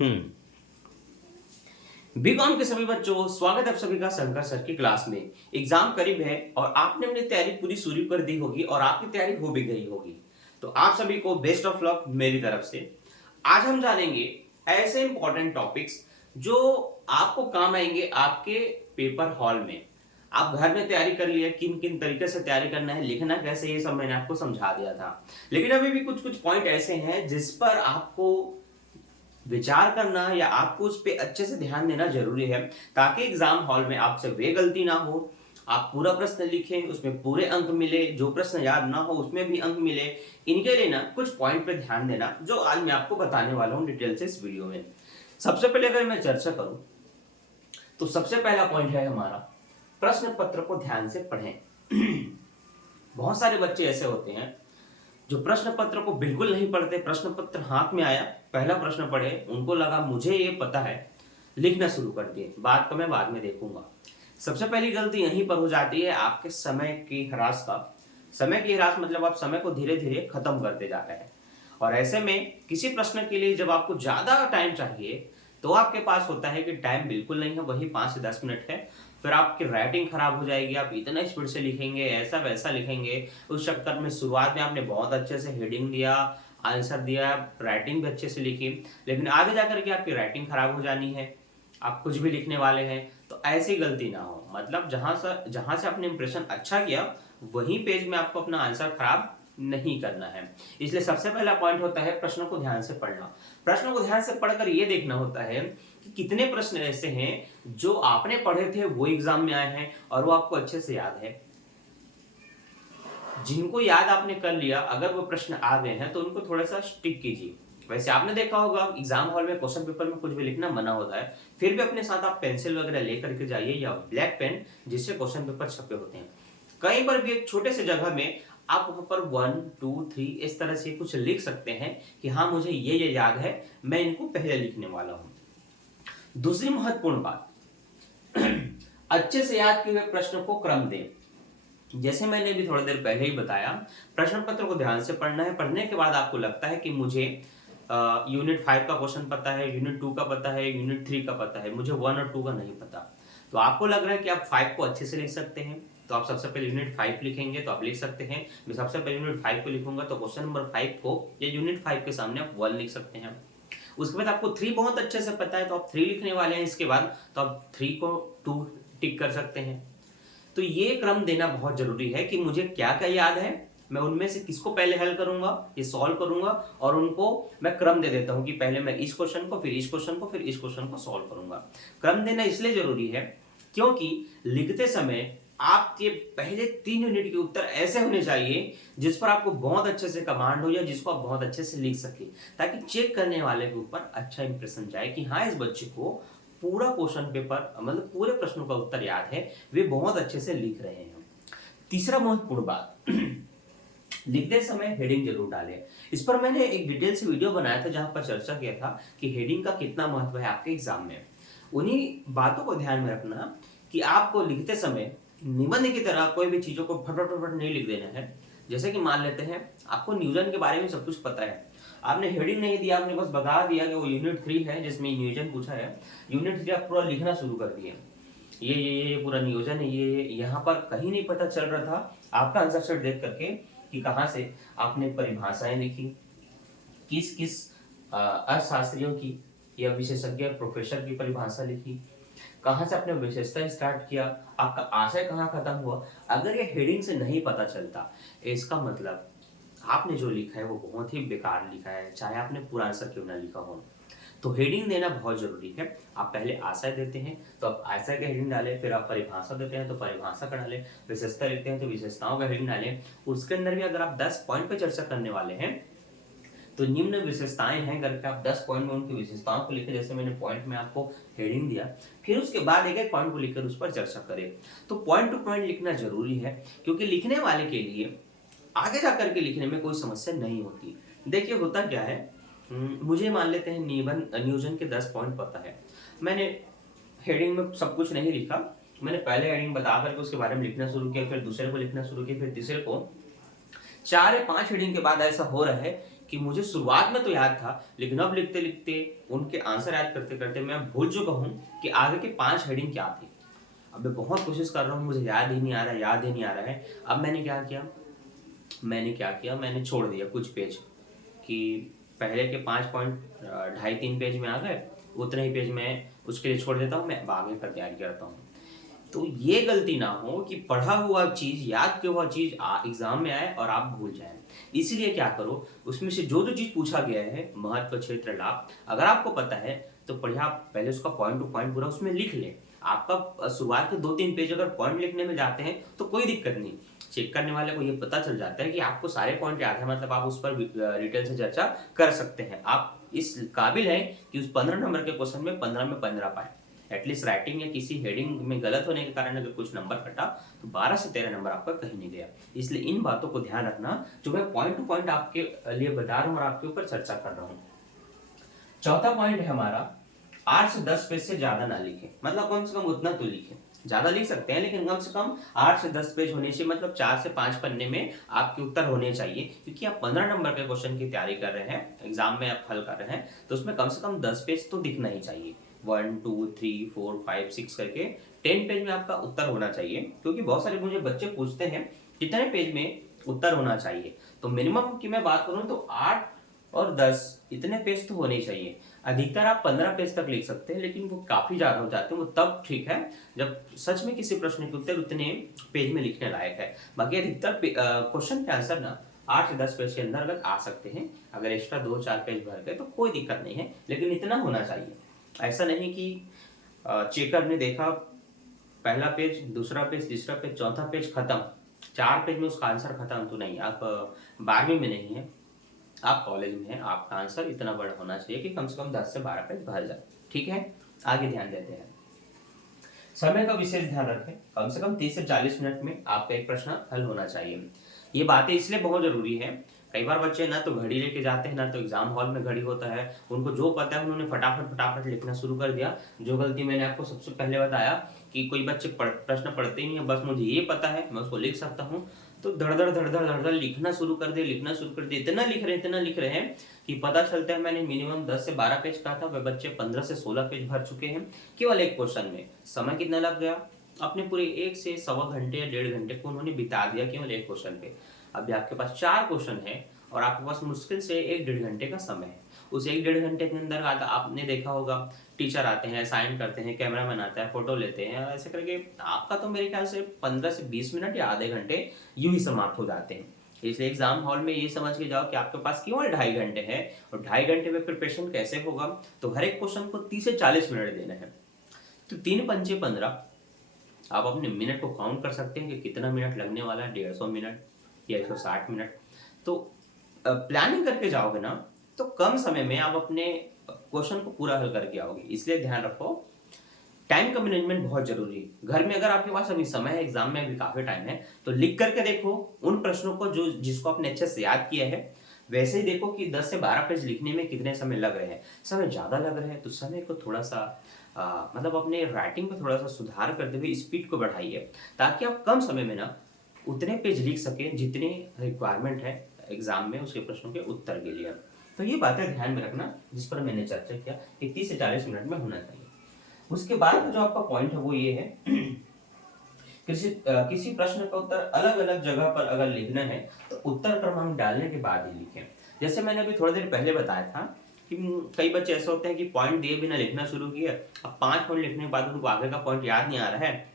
हम्म BCom के सभी बच्चों, स्वागत है आप सभी का शंकर सर की क्लास में। एग्जाम करीब है और आपने अपनी तैयारी पूरी शुरू कर दी होगी और आपकी तैयारी हो भी गई होगी। तो आप सभी को बेस्ट ऑफ लक मेरी तरफ से। आज हम जानेंगे ऐसे इंपॉर्टेंट टॉपिक्स जो आपको काम आएंगे आपके पेपर हॉल में। आप घर में तैयारी कर लिए, किन किन तरीके से तैयारी करना है, लिखना कैसे, ये सब मैंने आपको समझा दिया था। लेकिन अभी भी कुछ कुछ पॉइंट ऐसे हैं जिस पर आपको विचार करना या आपको उस पर अच्छे से ध्यान देना जरूरी है, ताकि एग्जाम हॉल में आपसे वे गलती ना हो। आप पूरा प्रश्न लिखें, उसमें पूरे अंक मिले, जो प्रश्न याद ना हो उसमें भी अंक मिले। इनके लिए ना कुछ पॉइंट पे ध्यान देना, जो आज मैं आपको बताने वाला हूँ डिटेल से इस वीडियो में। सबसे पहले अगर मैं चर्चा करूं तो सबसे पहला पॉइंट है हमारा, प्रश्न पत्र को ध्यान से पढ़ें। बहुत सारे बच्चे ऐसे होते हैं जो प्रश्न पत्र को बिल्कुल नहीं पढ़ते। प्रश्न पत्र हाथ में आया, पहला प्रश्न पढ़े, उनको लगा मुझे ये पता है, लिखना शुरू कर दिए, बात को मैं बाद में देखूंगा। सबसे पहली गलती यहीं पर हो जाती है आपके समय की ह्रास का। समय की ह्रास मतलब आप समय को धीरे धीरे खत्म करते जा रहे हैं। और ऐसे में किसी प्रश्न के लिए जब आपको ज्यादा टाइम चाहिए तो आपके पास होता है कि टाइम बिल्कुल नहीं है, वही 5 से 10 मिनट है। फिर आपकी राइटिंग खराब हो जाएगी, आप इतना स्पीड से लिखेंगे, ऐसा वैसा लिखेंगे। उस चक्कर में शुरुआत में आपने बहुत अच्छे से हेडिंग दिया, आंसर दिया, राइटिंग भी अच्छे से लिखी, लेकिन आगे जाकर के आपकी राइटिंग खराब हो जानी है, आप कुछ भी लिखने वाले हैं। तो ऐसी गलती ना हो, मतलब जहां से आपने इंप्रेशन अच्छा किया वही पेज में आपको अपना आंसर खराब नहीं करना है। इसलिए सबसे पहला पॉइंट होता है प्रश्नों को ध्यान से पढ़ना। प्रश्नों को ध्यान से पढ़कर यह देखना होता है कि कितने प्रश्न ऐसे हैं जो आपने पढ़े थे, वो एग्जाम में आए हैं और वो आपको अच्छे से याद है। जिनको याद आपने कर लिया, अगर वो प्रश्न आ गए हैं तो उनको थोड़ा सा स्टिक कीजिए। वैसे आपने देखा होगा एग्जाम हॉल में क्वेश्चन पेपर में कुछ भी लिखना मना होता है, फिर भी अपने साथ आप पेंसिल वगैरह लेकर के जाइए या ब्लैक पेन, जिससे क्वेश्चन पेपर छपे होते हैं। कहीं पर भी एक छोटे से जगह में आप वहां पर 1 2 3 इस तरह से कुछ लिख सकते हैं कि हाँ मुझे ये याद है, मैं इनको पहले लिखने वाला हूं। दूसरी महत्वपूर्ण बात, अच्छे से याद किए हुए प्रश्न को क्रम दें। जैसे मैंने भी थोड़ी देर पहले ही बताया, प्रश्न पत्र को ध्यान से पढ़ना है। पढ़ने के बाद आपको लगता है कि मुझे यूनिट 5 का क्वेश्चन पता है, यूनिट 2 का पता है, यूनिट 3 का पता है, मुझे 1 और 2 का नहीं पता। तो आपको लग रहा है कि आप 5 को अच्छे से लिख सकते हैं, तो आप सबसे पहले यूनिट 5 लिखेंगे, तो आप लिख सकते हैं मैं सबसे पहले यूनिट 5 को लिखूंगा, तो क्वेश्चन नंबर 5 को या यूनिट 5 के सामने आप 1 लिख सकते हैं। उसके बाद आपको 3 बहुत अच्छे से पता है तो आप 3 लिखने वाले हैं, इसके बाद तो आप 3 को 2 टिक कर सकते हैं। तो ये क्रम देना बहुत जरूरी है कि मुझे क्या क्या याद है, मैं उनमें से किसको पहले हल करूंगा, ये सॉल्व करूंगा, और उनको मैं क्रम दे देता हूं कि पहले मैं इस क्वेश्चन को, फिर इस क्वेश्चन को, फिर इस क्वेश्चन को सॉल्व करूंगा। क्रम देना इसलिए जरूरी है क्योंकि लिखते समय आपके पहले 3 यूनिट के उत्तर ऐसे होने चाहिए जिस पर आपको बहुत अच्छे से कमांड हो या जिसको आप बहुत अच्छे से लिख सके, ताकि चेक करने वाले के ऊपर अच्छा इंप्रेशन जाए कि हाँ इस बच्चे को पूरा क्वेश्चन पेपर मतलब पूरे प्रश्नों का उत्तर याद है, वे बहुत अच्छे से लिख रहे हैं। तीसरा महत्वपूर्ण बात, लिखते समय हेडिंग जरूर डालें। इस पर मैंने एक डिटेल से वीडियो बनाया था जहां पर चर्चा किया था कि हेडिंग का कितना महत्व है आपके एग्जाम में। उन्हीं बातों को ध्यान में रखना कि आपको लिखते समय निबंध की तरह कोई भी चीजों को फटाफट नहीं लिख देना है। जैसे कि मान लेते हैं आपको न्यूटन के बारे में सब कुछ पता है, आपने हेडिंग नहीं दिया, आपने बस बता दिया कि वो यूनिट 3 है जिसमें नियोजन पूछा है। यूनिट 3 आप पूरा लिखना शुरू कर दिए, ये पूरा नियोजन है, ये यहाँ पर कहीं नहीं पता चल रहा था आपका आंसर शीट देख करके कि कहाँ से आपने परिभाषाएं लिखी, किस किस अर्थशास्त्रियों की या विशेषज्ञ प्रोफेसर की परिभाषा लिखी, कहाँ से आपने विशेषता स्टार्ट किया, आपका आशय कहाँ खत्म हुआ। अगर ये हेडिंग से नहीं पता चलता, इसका मतलब आपने जो लिखा है वो बहुत ही बेकार लिखा है, चाहे आपने पूरा आंसर क्यों ना लिखा हो। तो हेडिंग देना बहुत जरूरी है। आप पहले आशय देते हैं तो आप आशय का हेडिंग डालें, फिर आप परिभाषा देते हैं तो परिभाषा का डालें, विशेषता लिखते हैं तो विशेषताओं का हेडिंग डालें। उसके अंदर भी अगर आप 10 पॉइंट पे चर्चा करने वाले हैं तो निम्न विशेषताएं हैं करके आप 10 पॉइंट में उनकी विशेषताओं को लिखें, जैसे मैंने पॉइंट में आपको हेडिंग दिया, फिर उसके बाद एक एक पॉइंट को लिखकर उस पर चर्चा करें। तो पॉइंट टू पॉइंट लिखना जरूरी है, क्योंकि लिखने वाले के लिए आगे जाकर के लिखने में कोई समस्या नहीं होती। देखिए होता क्या है, मुझे मान लेते हैं नियोजन के 10 पॉइंट पता है, मैंने हेडिंग में सब कुछ नहीं लिखा, मैंने पहले हेडिंग बता करके उसके बारे में लिखना शुरू किया, फिर दूसरे को लिखना शुरू किया, फिर तीसरे को, 4 या 5 हेडिंग के बाद ऐसा हो रहा है कि मुझे शुरुआत में तो याद था, लेकिन अब लिखते लिखते उनके आंसर याद करते करते मैं भूल चुका हूँ कि आगे के 5 हेडिंग क्या थी। अब मैं बहुत कोशिश कर रहा हूँ, मुझे याद ही नहीं आ रहा, याद ही नहीं आ रहा है। अब मैंने क्या किया, मैंने छोड़ दिया कुछ पेज, कि पहले के 5 पॉइंट 2.5-3 पेज में आ गए, उतने ही पेज मैं उसके लिए छोड़ देता हूँ, मैं आगे का तैयारी करता हूँ। तो ये गलती ना हो कि पढ़ा हुआ चीज, याद किया हुआ चीज एग्जाम में आए और आप भूल जाएं। इसीलिए क्या करो, उसमें से जो जो चीज पूछा गया है, महत्व, क्षेत्र, लाभ, अगर आपको पता है तो बढ़िया, आप पहले उसका पॉइंट टू पॉइंट पूरा उसमें लिख ले। आपका शुरुआत के 2-3 पेज अगर पॉइंट लिखने में जाते हैं तो कोई दिक्कत नहीं, चेक करने वाले को ये पता चल जाता है कि आपको सारे पॉइंट याद है, मतलब आप उस पर डिटेल से चर्चा कर सकते हैं। आप इस काबिल हैं कि उस 15 नंबर के क्वेश्चन में 15 में 15 पाए। एटलीस्ट राइटिंग या किसी हेडिंग में गलत होने के कारण अगर कुछ नंबर कटा तो 12 से 13 नंबर आपका कहीं नहीं गया। इसलिए इन बातों को ध्यान रखना जो मैं पॉइंट टू पॉइंट आपके लिए बता रहा हूँ और आपके ऊपर चर्चा कर रहा हूँ। चौथा पॉइंट है हमारा, 8 से 10 पेज से ज्यादा ना लिखें, मतलब कम से कम उतना तो लिखें। ज्यादा लिख सकते हैं लेकिन कम से कम 8 से 10 पेज होने चाहिए, मतलब 4 से 5 पन्ने में आपके उत्तर होने चाहिए, क्योंकि आप 15 नंबर के क्वेश्चन की तैयारी कर रहे हैं, एग्जाम में आप हल कर रहे हैं, तो उसमें कम से कम 10 पेज तो दिखना ही चाहिए। 1 2 3 4 5 6 करके 10 पेज में आपका उत्तर होना चाहिए, क्योंकि बहुत सारे मुझे बच्चे पूछते हैं कितने पेज में उत्तर होना चाहिए, तो मिनिमम की मैं बात करूं तो 8 और 10 इतने पेज तो होने चाहिए। अधिकतर आप 15 पेज तक लिख सकते हैं, लेकिन वो काफी ज्यादा हो जाते हैं, वो तब ठीक है जब सच में किसी प्रश्न के उत्तर उतने पेज में लिखने लायक है। बाकी अधिकतर क्वेश्चन के आंसर ना 8 से 10 पेज के अंतर्गत आ सकते हैं, अगर एक्स्ट्रा 2-4 पेज भर गए तो कोई दिक्कत नहीं है, लेकिन इतना होना चाहिए। ऐसा नहीं कि चेकर ने देखा पहला पेज, दूसरा पेज, तीसरा पेज, चौथा पेज खत्म, 4 पेज में उसका आंसर खत्म, तो नहीं, आप 12वीं में नहीं है, आप कॉलेज में हैं, आपका आंसर इतना बड़ा होना चाहिए कि कम से कम 10 से 12 पेज भर जाए। ठीक है, आगे ध्यान देते हैं। समय का विशेष ध्यान रखें, कम से कम 30 से 40 मिनट में आपका एक प्रश्न हल होना चाहिए। ये बातें इसलिए बहुत जरूरी है, कई बार बच्चे ना तो घड़ी लेके जाते हैं ना तो एग्जाम हॉल में घड़ी होता है, उनको जो पता है उन्होंने फटाफट फटाफट लिखना शुरू कर दिया। जो गलती मैंने आपको सबसे पहले बताया कि कोई बच्चे प्रश्न पढ़ते ही नहीं है, बस मुझे ये पता है मैं उसको लिख सकता हूँ, तो धड़धड़ धड़धड़ धड़धड़ लिखना शुरू कर दे, इतना लिख रहे हैं कि पता चलता है मैंने मिनिमम 10 से 12 पेज कहा था, वह बच्चे 15 से 16 पेज भर चुके हैं केवल एक क्वेश्चन में। समय कितना लग गया, अपने पूरे 1 से सवा घंटे या 1.5 घंटे को उन्होंने बिता दिया केवल एक क्वेश्चन पे। अभी आपके पास 4 क्वेश्चन है और आपके पास मुश्किल से 1-1.5 घंटे का समय है। उस 1-1.5 घंटे के अंदर आपने देखा होगा टीचर आते हैं, साइन करते हैं, कैमरामैन आता है, फोटो लेते हैं, ऐसे करके आपका तो मेरे ख्याल से 15 से 20 मिनट या आधे घंटे यूं ही समाप्त हो जाते हैं। इसलिए एग्जाम हॉल में ये समझ के जाओ कि आपके पास केवल 2.5 घंटे हैं, और 2.5 घंटे में प्रिपरेशन कैसे होगा, तो हर एक क्वेश्चन को 30 से 40 मिनट देना है, तो 3 पंचे 15, आप अपने मिनट को काउंट कर सकते हैं कि कितना मिनट लगने वाला है, 150 मिनट या 160 मिनट। तो प्लानिंग करके जाओगे ना तो कम समय में आप अपने क्वेश्चन को पूरा हल करके आओगे। इसलिए ध्यान रखो, टाइम का मैनेजमेंट बहुत जरूरी है। घर में अगर आपके पास अभी समय है, एग्जाम में अभी काफी टाइम है, तो लिख करके देखो उन प्रश्नों को जो जिसको आपने अच्छे से याद किया है, वैसे ही देखो कि 10 से 12 पेज लिखने में कितने समय लग रहे हैं। समय ज्यादा लग रहा है तो समय को थोड़ा सा मतलब अपने राइटिंग में थोड़ा सा सुधार करते हुए स्पीड को बढ़ाइए, ताकि आप कम समय में ना उतने पेज लिख सकें जितनी रिक्वायरमेंट है एग्जाम में उसके प्रश्नों के उत्तर के लिए। तो ये बातें ध्यान में रखना जिस पर मैंने चर्चा किया कि 30 से 40 मिनट में होना चाहिए। उसके बाद का जो आपका पॉइंट है वो ये है किसी प्रश्न का उत्तर अलग अलग जगह पर अगर लिखना है तो उत्तर क्रमांक डालने के बाद ही लिखें। जैसे मैंने अभी थोड़ी देर पहले बताया था कि कई बच्चे ऐसे होते हैं कि पॉइंट दिए बिना लिखना शुरू किया, अब 5 पॉइंट लिखने के बाद उनको आगे का पॉइंट याद नहीं आ रहा है,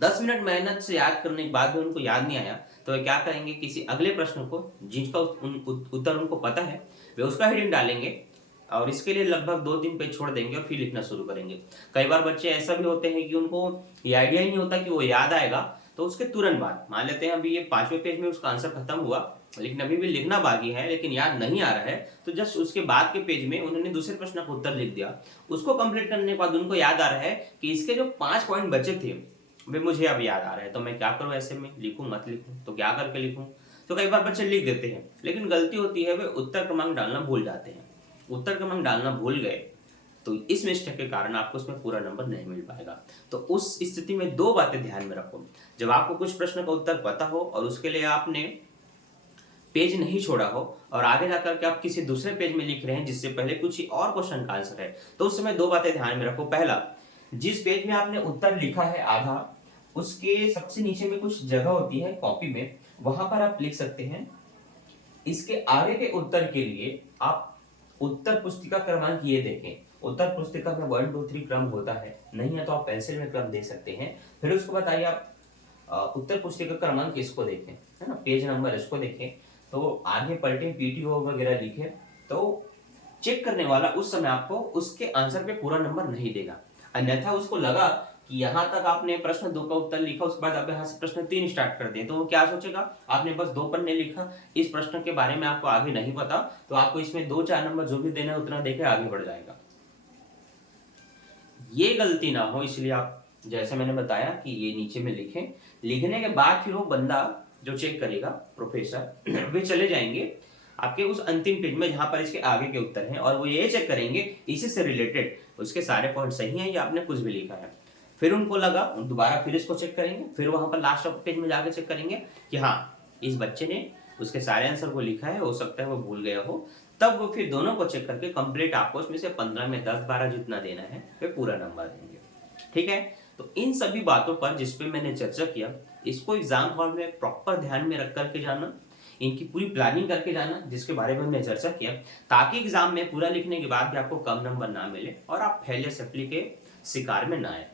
10 मिनट मेहनत से याद करने के बाद भी उनको याद नहीं आया, तो वे क्या करेंगे, किसी अगले प्रश्न को जिसका उत्तर उनको पता है वे उसका हेडिंग डालेंगे और इसके लिए लगभग 2-3 पेज छोड़ देंगे और फिर लिखना शुरू करेंगे। कई बार बच्चे ऐसा भी होते हैं कि उनको ये आइडिया ही नहीं होता कि वो याद आएगा, तो उसके तुरंत बाद मान लेते हैं अभी ये 5वें पेज में उसका आंसर खत्म हुआ, लेकिन अभी भी लिखना बाकी है लेकिन याद नहीं आ रहा है, तो जस्ट उसके बाद के पेज में उन्होंने दूसरे प्रश्न का उत्तर लिख दिया। उसको कंप्लीट करने के बाद उनको याद आ रहा है कि इसके जो 5 पॉइंट बचे थे वे मुझे अब याद आ रहा है, तो मैं क्या करूं, ऐसे में लिखूं मत लिखूं, तो क्या करके लिखूं। तो कई बार बच्चे लिख देते हैं लेकिन गलती होती है वे उत्तर क्रमांक डालना भूल जाते हैं। उत्तर क्रमांक डालना भूल गए तो इस मिस्टेक के कारण आपको उसमें पूरा नंबर नहीं मिल पाएगा। तो उस स्थिति में 2 बातें ध्यान में रखो, जब आपको कुछ प्रश्न का उत्तर पता हो और उसके लिए आपने पेज नहीं छोड़ा हो और आगे जाकर के आप किसी दूसरे पेज में लिख रहे हैं जिससे पहले कुछ और क्वेश्चन का आंसर है, तो उस समय दो बातें ध्यान में रखो। पहला, जिस पेज में आपने उत्तर लिखा है आधा, उसके सबसे नीचे में कुछ जगह होती है कॉपी में, वहां पर आप लिख सकते हैं इसके आगे के उत्तर के लिए आप उत्तर पुस्तिका क्रमांक ये देखें। उत्तर पुस्तिका में 1 2 3 क्रम होता है, नहीं है तो आप पेंसिल में क्रम दे सकते हैं। फिर उसको बताइए आप उत्तर पुस्तिका क्रमांक इसको देखें, है ना, पेज नंबर इसको देखें, तो आगे पलटे पीटीओ वगैरह लिखे, तो चेक करने वाला उस समय आपको उसके आंसर पे पूरा नंबर नहीं देगा। अन्यथा उसको लगा कि यहाँ तक आपने प्रश्न 2 का उत्तर लिखा, उसके बाद आप यहाँ से प्रश्न 3 स्टार्ट कर दिए, तो वो क्या सोचेगा, आपने बस 2 पन्ने लिखा, इस प्रश्न के बारे में आपको आगे नहीं पता, तो आपको इसमें 2-4 नंबर जो भी देना है उतना देके आगे बढ़ जाएगा। ये गलती ना हो, इसलिए आप जैसे मैंने बताया कि ये नीचे में लिखें। लिखने के बाद फिर वो बंदा जो चेक करेगा, प्रोफेसर, वे चले जाएंगे आपके उस अंतिम पेज में जहां पर इसके आगे के उत्तर हैं, और वो ये चेक करेंगे इसी से रिलेटेड उसके सारे पॉइंट सही हैं या आपने कुछ भी लिखा है। फिर उनको लगा, दोबारा फिर इसको चेक करेंगे, फिर वहां पर लास्ट ऑफ पेज में जाके चेक करेंगे कि हाँ इस बच्चे ने उसके सारे आंसर को लिखा है, हो सकता है वो भूल गया हो, तब वो फिर दोनों को चेक करके कंप्लीट आपको उसमें से 15 में 10-12 जितना देना है वे पूरा नंबर देंगे। ठीक है, तो इन सभी बातों पर जिसपे मैंने चर्चा किया, इसको एग्जाम हॉल में प्रॉपर ध्यान में रख करके जाना, इनकी पूरी प्लानिंग करके जाना जिसके बारे में मैंने चर्चा किया, ताकि एग्जाम में पूरा लिखने के बाद भी आपको कम नंबर ना मिले और आप फेलियर सप्ली के शिकार में ना आए।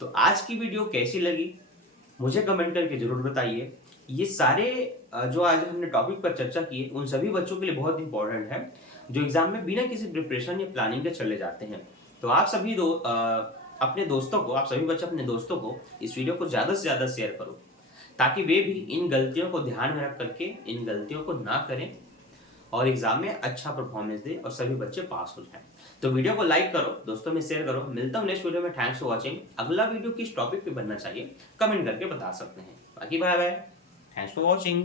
तो आज की वीडियो कैसी लगी मुझे कमेंट करके जरूर बताइए। ये सारे जो आज हमने टॉपिक पर चर्चा की है उन सभी बच्चों के लिए बहुत इंपॉर्टेंट है जो एग्जाम में बिना किसी प्रिपरेशन या प्लानिंग के चले जाते हैं। तो आप सभी अपने दोस्तों को, आप सभी बच्चे अपने दोस्तों को इस वीडियो को ज्यादा से ज्यादा शेयर करो, ताकि वे भी इन गलतियों को ध्यान में रख करके इन गलतियों को ना करें और एग्जाम में अच्छा परफॉर्मेंस दे और सभी बच्चे पास हो जाएं। तो वीडियो को लाइक करो, दोस्तों में शेयर करो। मिलता हूं नेक्स्ट वीडियो में। Thanks for watching. अगला वीडियो किस टॉपिक पे बनना चाहिए कमेंट करके बता सकते हैं। बाकी bye bye, thanks for watching.